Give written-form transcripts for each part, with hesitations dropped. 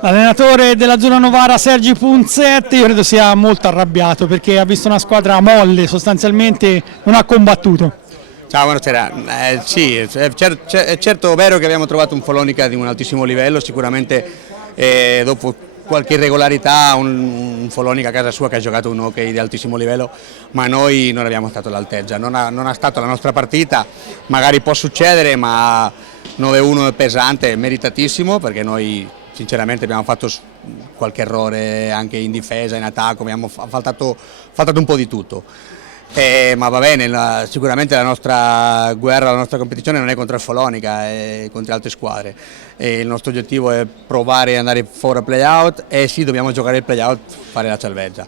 L'allenatore dell'Azzurra Novara Sergi Punzetti io credo sia molto arrabbiato perché ha visto una squadra molle, sostanzialmente non ha combattuto. Ciao, buonasera. Sì, è certo vero che abbiamo trovato un Follonica di un altissimo livello, sicuramente dopo qualche irregolarità un Follonica a casa sua che ha giocato un hockey di altissimo livello, ma noi non abbiamo stato all'altezza, non ha stato la nostra partita, magari può succedere, ma 9-1 è pesante, è meritatissimo perché noi sinceramente abbiamo fatto qualche errore anche in difesa, in attacco, abbiamo faltato un po' di tutto. Ma va bene, sicuramente la nostra guerra, la nostra competizione non è contro il Follonica, è contro altre squadre. Il nostro obiettivo è provare ad andare fuori al play-out e sì, dobbiamo giocare il play-out, fare la salvezza.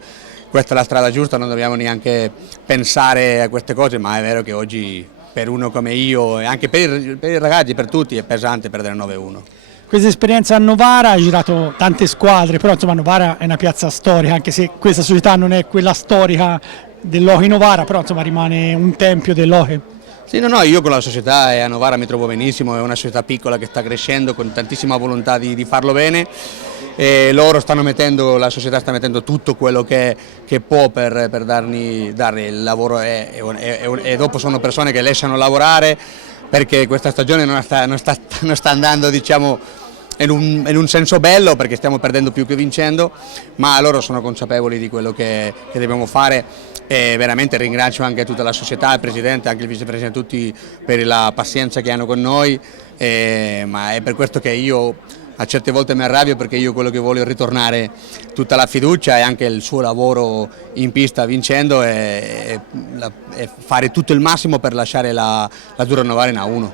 Questa è la strada giusta, non dobbiamo neanche pensare a queste cose, ma è vero che oggi per uno come io e anche per i ragazzi, per tutti, è pesante perdere 9-1. Questa esperienza a Novara, ha girato tante squadre, però insomma Novara è una piazza storica, anche se questa società non è quella storica dell'Hockey Novara, però insomma rimane un tempio dell'Hockey. Sì, no, io con la società e a Novara mi trovo benissimo, è una società piccola che sta crescendo con tantissima volontà di farlo bene e loro la società sta mettendo tutto quello che può per dargli il lavoro e dopo sono persone che lasciano lavorare perché questa stagione non sta andando, diciamo, in un senso bello perché stiamo perdendo più che vincendo, ma loro sono consapevoli di quello che dobbiamo fare e veramente ringrazio anche tutta la società, il presidente, anche il vicepresidente, tutti per la pazienza che hanno con noi, ma è per questo che io a certe volte mi arrabbio perché io quello che voglio è ritornare tutta la fiducia e anche il suo lavoro in pista vincendo e fare tutto il massimo per lasciare la Azzurra Novara in A1.